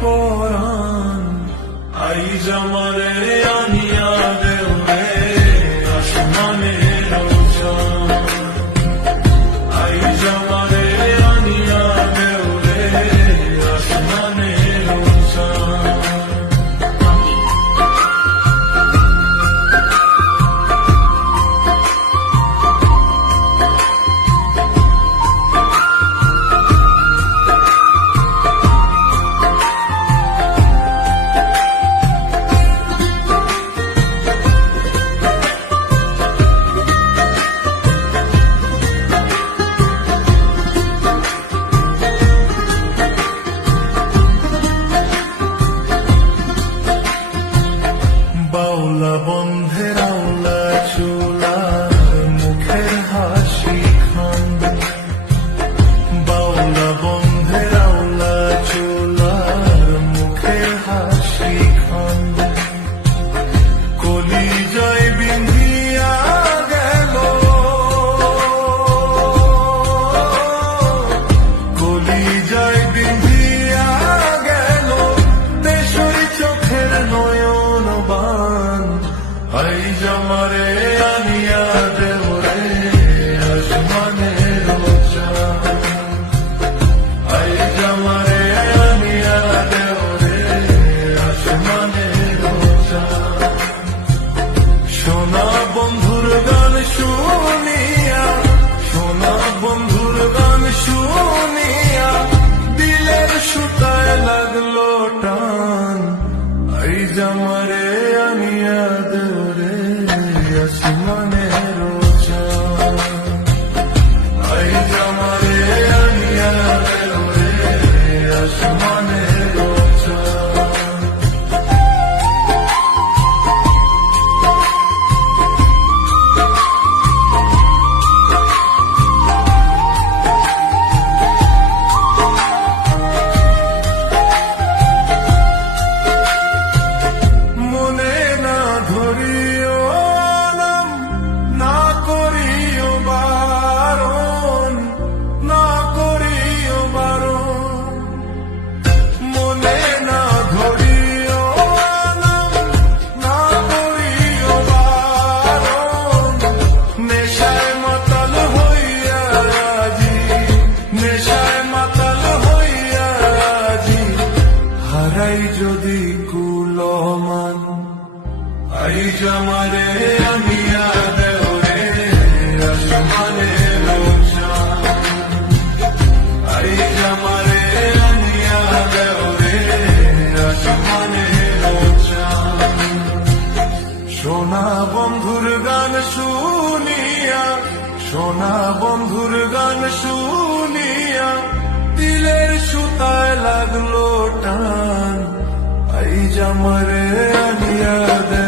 পরাণ আইজ আমারে আনিয়া দেও রে আসমানের চাঁদ আইজ আমারে আনিয়া দেও রে আসমানের চাঁদ বাউলা বন্ধের আওলা চুলা মুখের হাসি খান বাউলা বন্ধের আওলা চুলা মুখের হাসি খান কলি জয় বিন্ধিয়া গেল কলি জয় বিন্ধিয়া গেল দেশই চোখের নয়ন বান আইজ আমারে আনিয়া দেও রে আসমানের চাঁদ আইজ আমারে আনিয়া দেও রে আসমানের চাঁদ সোনা বন্ধুর গান শুনিয়া সোনা বন্ধুর গান শুনিয়া দিলের সুতায় লাগলো টান আইজ আমারে আনিয়া দেও রে আসমানের চাঁদ আইজ আমারে আনিয়া দেও রে আসমানের চাঁদ মনে না ধরিও নাম না করিও বারণ না করিও বারণ মনে না ধরিও নাম না করিও বারণ নেশায় মাতাল হইয়া আজি নেশায় মাতাল হইয়া আজি হারাই যদি কুলমান আইজ আমারে আনিয়া দেও রে আসমানের চাঁদ আইজ আমারে আনিয়া দেও রে আসমানের চাঁদ সোনা বন্ধুর গান শুনিয়া সোনা বন্ধুর গান শুনিয়া দিলের সুতায় লাগলো টান আইজ আমারে আনিয়া দে